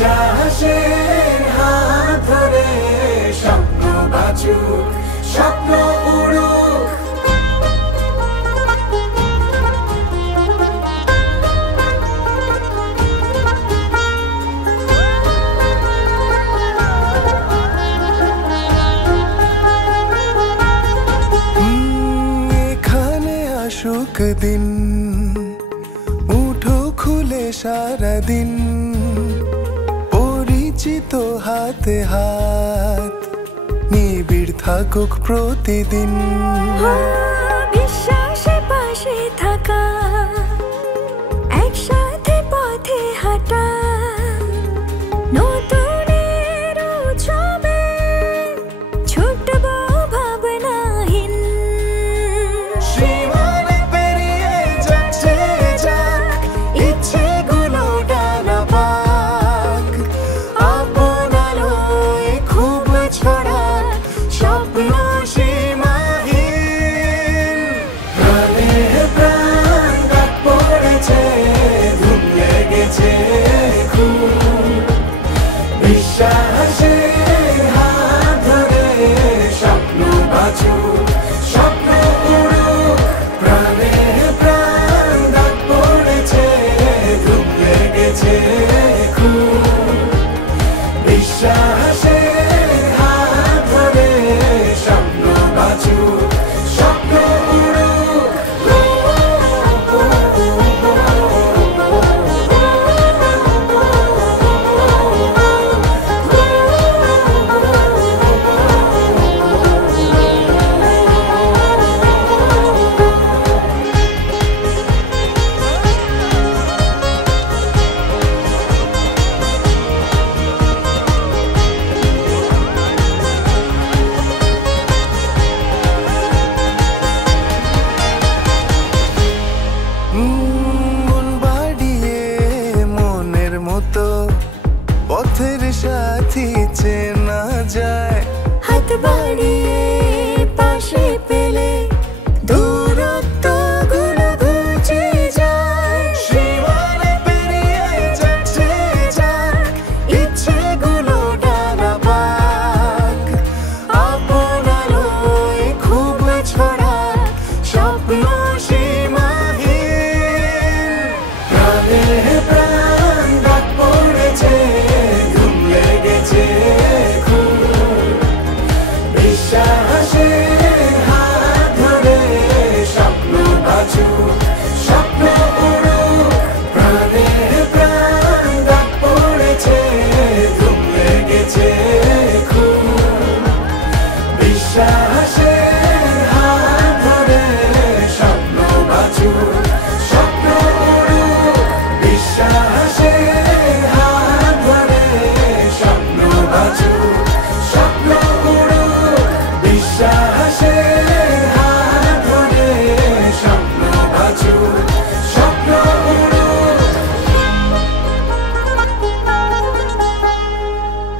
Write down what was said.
বিশ্বাসের হাত ধরে স্বপ্ন বাঁচুক, স্বপ্ন উড়ুক। এখানে আসুক দিন, উঠো খুলে সারাদিন, পরিচিত হাতে হাত, নিবিড় থাকুক প্রতিদিন। বিশ্বাসে পাশে থাকা, একসাথে পথে হাঁটা, নতুনের উৎসবে ছুটব ভাবনাহীন। সীমানা পেরিয়ে যাচ্ছে যাক, ইচ্ছেগুলো ডানা পাক, আপন আলোয় খুব ছড়াক স্বপ্ন সীমাহীন। প্রাণে প্রাণ ডাক পড়েছে, ধুম লেগেছে খুব। বিশ্বাসের হাত ধরে স্বপ্ন বাঁচুক, স্বপ্ন উড়ুক। প্রাণে প্রাণ ডাক পড়েছে, ধুম লেগেছে খুব। বিশ্বাসের হাত ধরে স্বপ্ন বাঁচুক, স্বপ্ন উড়ুক। মন বাড়িয়ে মনের মতো পথের সাথী চেনা যায়, হাত বাড়িয়ে পাশে পেলে দূর